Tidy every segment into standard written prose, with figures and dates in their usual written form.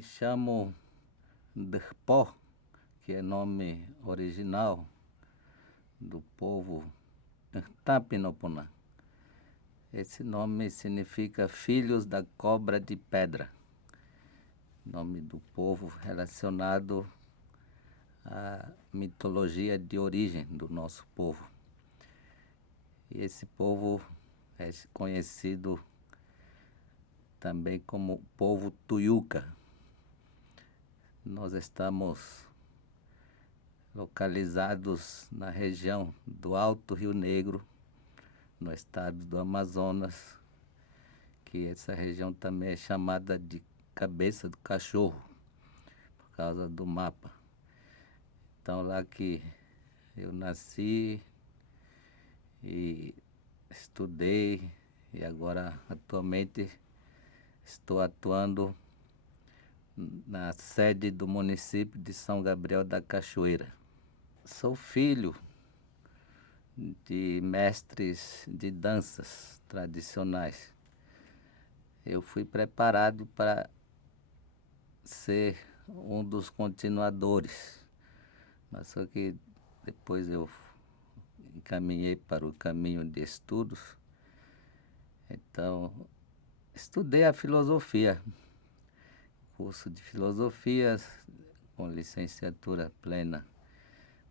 Me chamo Derpó, que é nome original do povo Tapinopuna. Esse nome significa Filhos da Cobra de Pedra, nome do povo relacionado à mitologia de origem do nosso povo. E esse povo é conhecido também como povo Tuyuca. Nós estamos localizados na região do Alto Rio Negro, no estado do Amazonas, que essa região também é chamada de Cabeça do Cachorro, por causa do mapa. Então, lá que eu nasci e estudei, e agora atualmente estou atuando na sede do município de São Gabriel da Cachoeira. Sou filho de mestres de danças tradicionais. Eu fui preparado para ser um dos continuadores, mas só que depois eu encaminhei para o caminho de estudos. Então, estudei a filosofia, curso de filosofia com licenciatura plena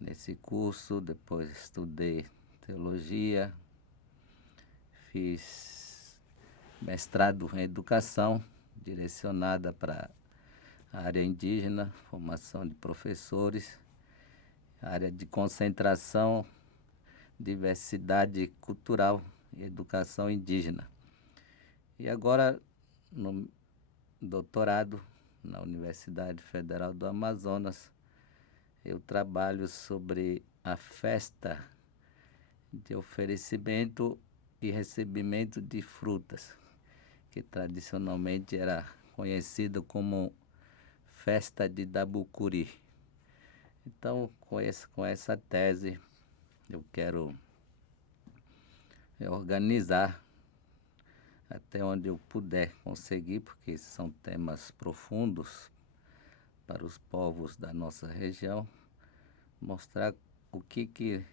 nesse curso. Depois estudei teologia, fiz mestrado em educação direcionada para a área indígena, formação de professores, área de concentração, diversidade cultural e educação indígena. E agora, no doutorado na Universidade Federal do Amazonas, eu trabalho sobre a festa de oferecimento e recebimento de frutas, que tradicionalmente era conhecida como festa de Dabucuri. Então, com essa tese, eu quero organizar até onde eu puder conseguir, porque são temas profundos para os povos da nossa região, mostrar o que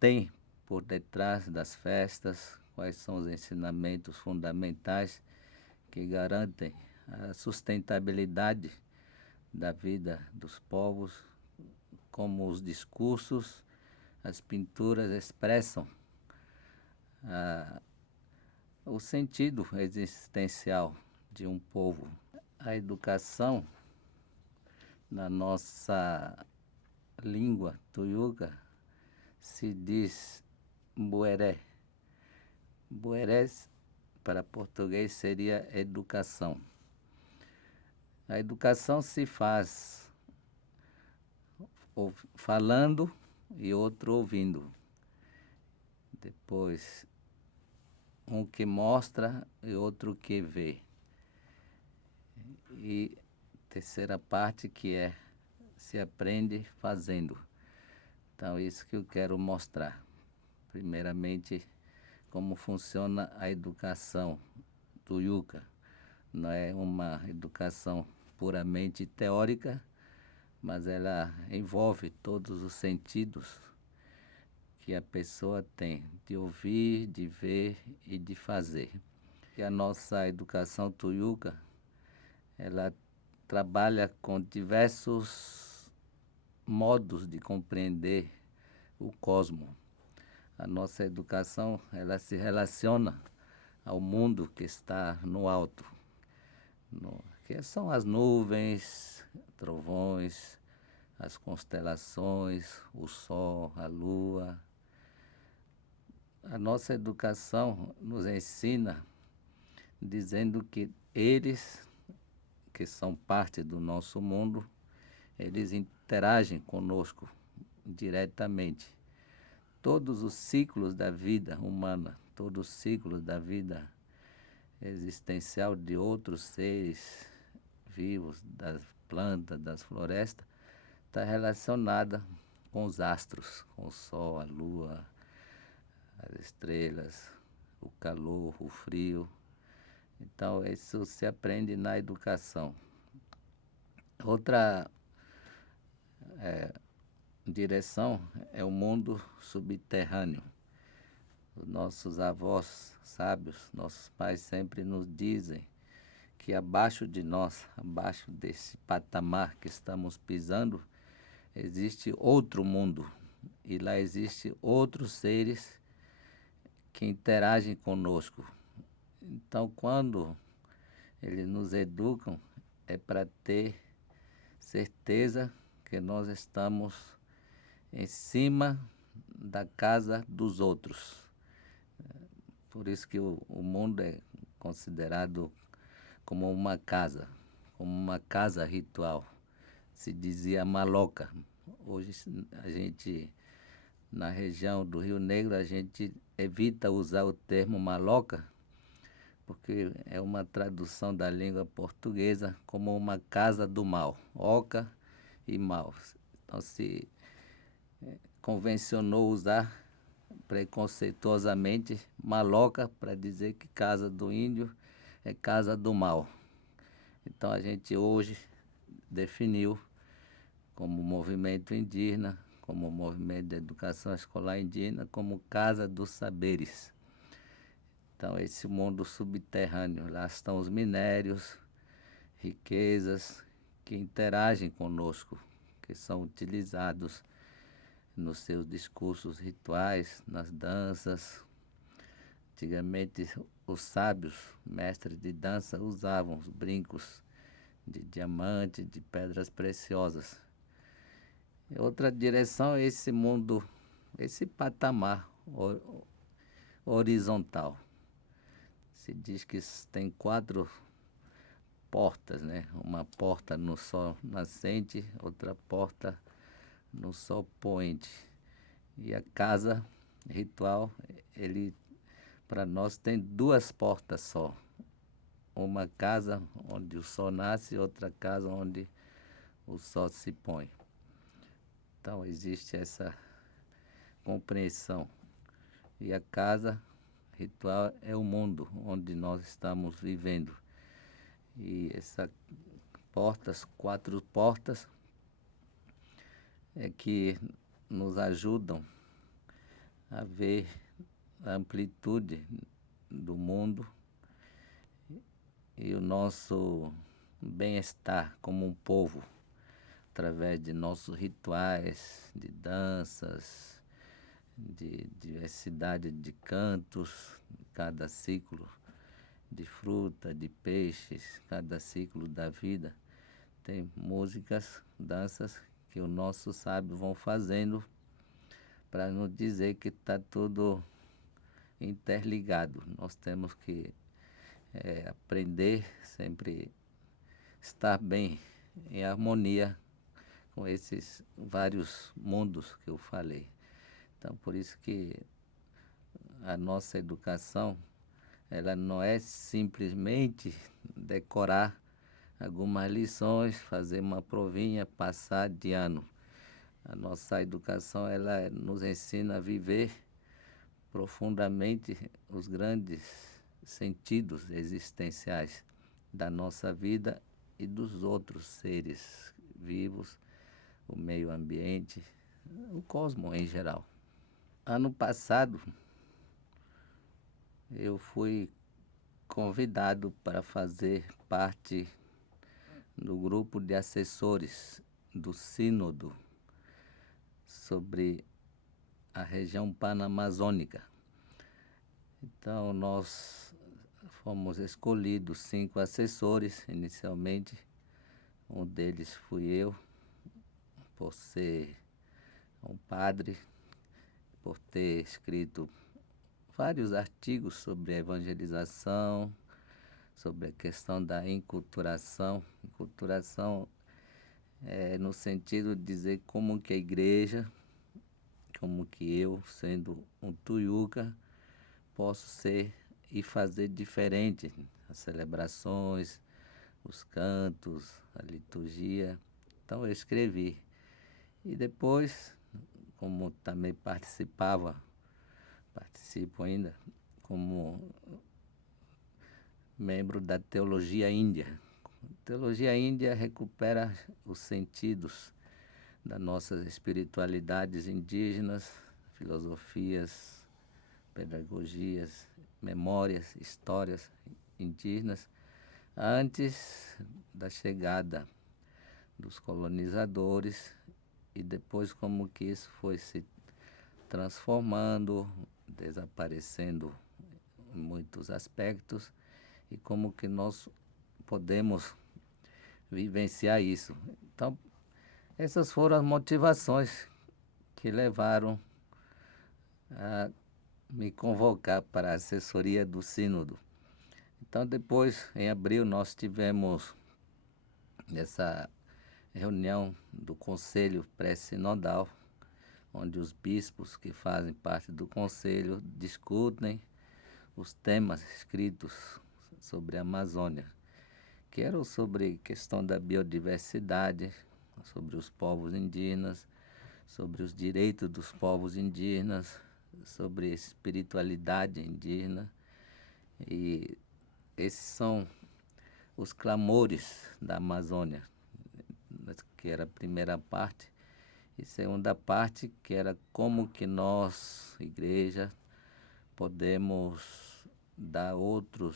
tem por detrás das festas, quais são os ensinamentos fundamentais que garantem a sustentabilidade da vida dos povos, como os discursos, as pinturas expressam o sentido existencial de um povo. A educação, na nossa língua tuiuca, se diz bueré. Bueré, para português, seria educação. A educação se faz falando e outro ouvindo. Depois, um que mostra e outro que vê. E terceira parte, que é se aprende fazendo. Então, isso que eu quero mostrar. Primeiramente, como funciona a educação tuiuca. Não é uma educação puramente teórica, mas ela envolve todos os sentidos que a pessoa tem de ouvir, de ver e de fazer. E a nossa educação tuiuca, ela trabalha com diversos modos de compreender o cosmos. A nossa educação, ela se relaciona ao mundo que está no alto, que são as nuvens, trovões, as constelações, o sol, a lua. A nossa educação nos ensina dizendo que eles, que são parte do nosso mundo, eles interagem conosco diretamente. Todos os ciclos da vida humana, todos os ciclos da vida existencial de outros seres vivos, das plantas, das florestas, está relacionada com os astros, com o sol, a lua, as estrelas, o calor, o frio. Então, isso se aprende na educação. Outra direção é o mundo subterrâneo. Os nossos avós sábios, nossos pais sempre nos dizem que abaixo de nós, abaixo desse patamar que estamos pisando, existe outro mundo. E lá existem outros seres que interagem conosco. Então, quando eles nos educam, é para ter certeza que nós estamos em cima da casa dos outros. Por isso que o mundo é considerado como uma casa ritual. Se dizia maloca. Hoje a gente, na região do Rio Negro, a gente evita usar o termo maloca, porque é uma tradução da língua portuguesa como uma casa do mal, oca e mal. Então se convencionou usar preconceituosamente maloca para dizer que casa do índio é casa do mal. Então a gente hoje definiu como movimento indígena, como movimento de educação escolar indígena, como casa dos saberes. Então esse mundo subterrâneo, lá estão os minérios, riquezas que interagem conosco, que são utilizados nos seus discursos rituais, nas danças. Antigamente, os sábios, mestres de dança, usavam os brincos de diamante, de pedras preciosas. Outra direção é esse mundo, esse patamar horizontal. Se diz que tem 4 portas, né? Uma porta no sol nascente, outra porta no sol poente. E a casa ritual, ele para nós tem 2 portas só. Uma casa onde o sol nasce e outra casa onde o sol se põe. Então existe essa compreensão. E a casa ritual é o mundo onde nós estamos vivendo. E essas portas, 4 portas, é que nos ajudam a ver a amplitude do mundo e o nosso bem-estar como um povo, através de nossos rituais, de danças, de diversidade de cantos, cada ciclo de fruta, de peixes, cada ciclo da vida. Tem músicas, danças que os nossos sábios vão fazendo para nos dizer que está tudo interligado. Nós temos que aprender sempre estar bem, em harmonia com esses vários mundos que eu falei. Então, por isso que a nossa educação, ela não é simplesmente decorar algumas lições, fazer uma provinha, passar de ano. A nossa educação, ela nos ensina a viver profundamente os grandes sentidos existenciais da nossa vida e dos outros seres vivos, o meio ambiente, o cosmos em geral. Ano passado, eu fui convidado para fazer parte do grupo de assessores do Sínodo sobre a região panamazônica. Então, nós fomos escolhidos 5 assessores inicialmente. Um deles fui eu, por ser um padre, por ter escrito vários artigos sobre a evangelização, sobre a questão da enculturação. Enculturação é no sentido de dizer como que a igreja, como que eu, sendo um tuiuca, posso ser e fazer diferente as celebrações, os cantos, a liturgia. Então eu escrevi. E depois, como também participo ainda, como membro da teologia índia. teologia índia recupera os sentidos das nossas espiritualidades indígenas, filosofias, pedagogias, memórias, histórias indígenas, antes da chegada dos colonizadores e depois como que isso foi se transformando, desaparecendo em muitos aspectos e como que nós podemos vivenciar isso. Então, essas foram as motivações que levaram a me convocar para a assessoria do Sínodo. Então, depois, em abril, nós tivemos essa reunião do Conselho Pré-Sinodal, onde os bispos que fazem parte do Conselho discutem os temas escritos sobre a Amazônia, que eram sobre questão da biodiversidade, sobre os povos indígenas, sobre os direitos dos povos indígenas, sobre a espiritualidade indígena. E esses são os clamores da Amazônia, que era a primeira parte, e segunda parte, que era como que nós, igreja, podemos dar outro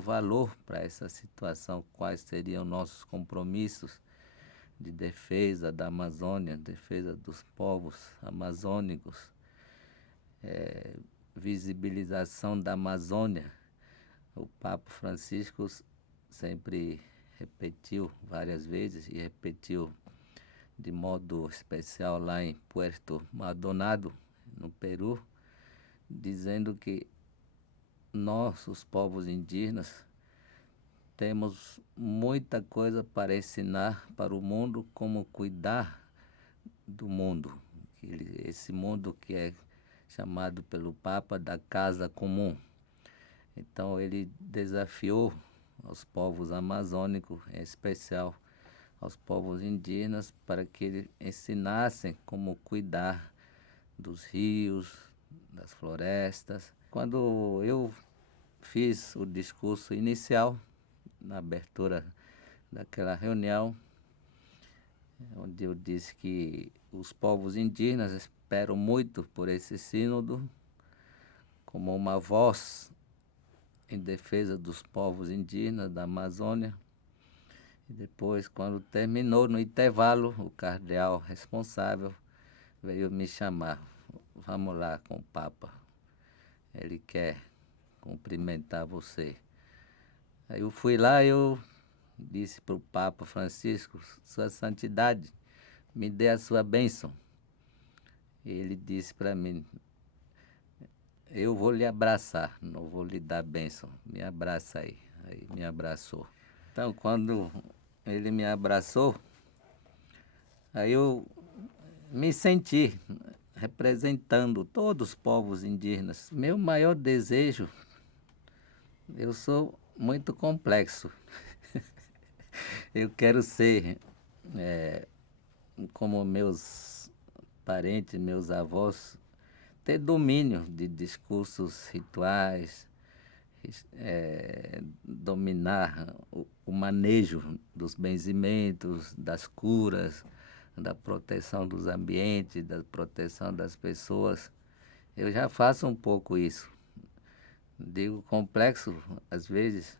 valor para essa situação, quais seriam nossos compromissos de defesa da Amazônia, defesa dos povos amazônicos, visibilização da Amazônia. O Papa Francisco sempre repetiu várias vezes e repetiu de modo especial lá em Puerto Maldonado, no Peru, dizendo que nós, os povos indígenas, temos muita coisa para ensinar para o mundo, como cuidar do mundo. Esse mundo que é chamado pelo Papa da casa comum. Então ele desafiou aos povos amazônicos, em especial aos povos indígenas, para que eles ensinassem como cuidar dos rios, das florestas. Quando eu fiz o discurso inicial, na abertura daquela reunião, onde eu disse que os povos indígenas esperam muito por esse sínodo, como uma voz em defesa dos povos indígenas da Amazônia. E depois, quando terminou, no intervalo, o cardeal responsável veio me chamar. Vamos lá com o Papa. Ele quer cumprimentar você. Aí eu fui lá e eu disse para o Papa Francisco, Sua Santidade, me dê a sua bênção. E ele disse para mim, eu vou lhe abraçar, não vou lhe dar bênção, me abraça aí. Aí me abraçou. Então, quando ele me abraçou, aí eu me senti representando todos os povos indígenas. Meu maior desejo, eu sou muito complexo. Eu quero ser como meus parentes, meus avós, ter domínio de discursos rituais, dominar o manejo dos benzimentos, das curas, da proteção dos ambientes, da proteção das pessoas. Eu já faço um pouco isso. Digo complexo, às vezes,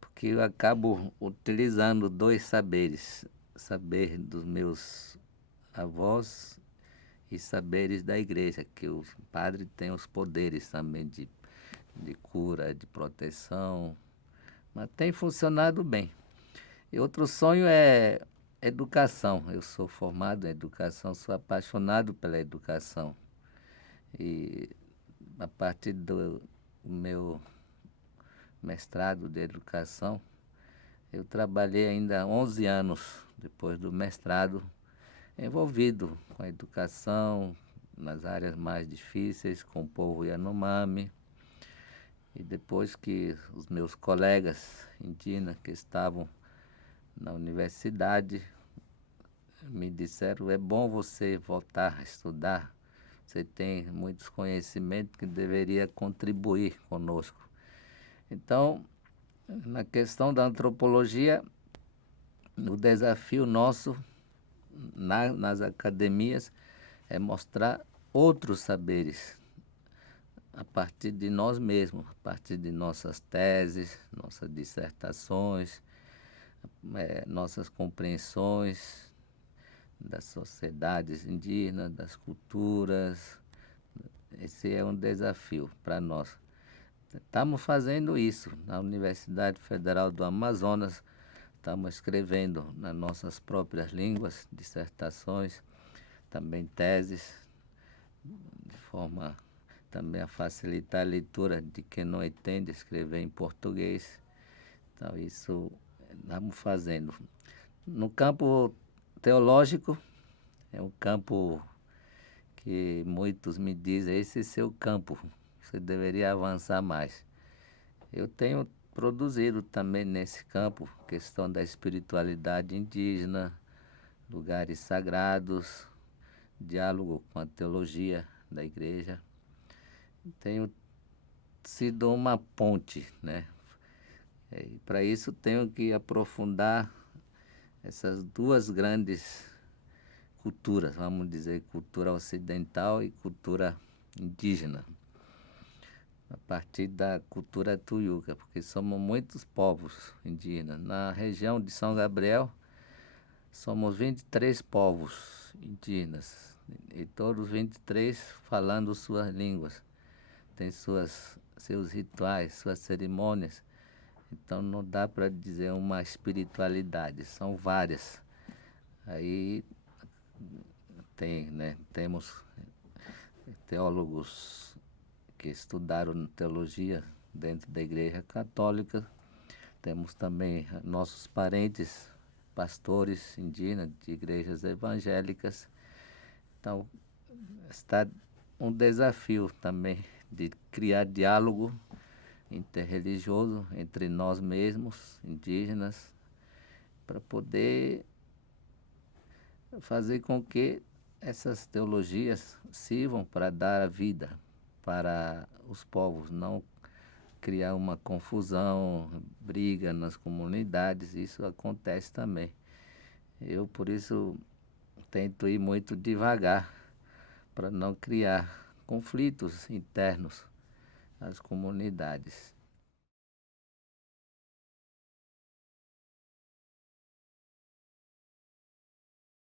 porque eu acabo utilizando dois saberes, saber dos meus avós e saberes da igreja, que o padre tem os poderes também de cura, de proteção, mas tem funcionado bem. E outro sonho é educação. Eu sou formado em educação, sou apaixonado pela educação. E a partir do meu mestrado de educação, eu trabalhei ainda 11 anos depois do mestrado, envolvido com a educação nas áreas mais difíceis, com o povo Yanomami. E depois que os meus colegas indígenas que estavam na universidade me disseram, é bom você voltar a estudar, você tem muitos conhecimentos que deveria contribuir conosco. Então, Na questão da antropologia, o desafio nosso nas academias é mostrar outros saberes a partir de nós mesmos, a partir de nossas teses, nossas dissertações, nossas compreensões das sociedades indígenas, das culturas. Esse é um desafio para nós. Estamos fazendo isso na Universidade Federal do Amazonas, estamos escrevendo nas nossas próprias línguas, dissertações, também teses, de forma também a facilitar a leitura de quem não entende, escrever em português. Então, isso estamos fazendo. No campo teológico, é um campo que muitos me dizem, esse é seu campo, você deveria avançar mais. Eu tenho produzido também nesse campo, questão da espiritualidade indígena, lugares sagrados, diálogo com a teologia da igreja. Tenho sido uma ponte, né? E para isso tenho que aprofundar essas duas grandes culturas, vamos dizer, cultura ocidental e cultura indígena, a partir da cultura tuiuca, porque somos muitos povos indígenas. Na região de São Gabriel, somos 23 povos indígenas, e todos 23 falando suas línguas, têm seus rituais, suas cerimônias. Então não dá para dizer uma espiritualidade, são várias. Aí temos teólogos que estudaram teologia dentro da Igreja Católica, temos também nossos parentes, pastores indígenas de igrejas evangélicas. Então, está um desafio também de criar diálogo interreligioso entre nós mesmos, indígenas, para poder fazer com que essas teologias sirvam para dar a vida para os povos, não criar uma confusão, briga nas comunidades. Isso acontece também. Eu, por isso, tento ir muito devagar para não criar conflitos internos às comunidades.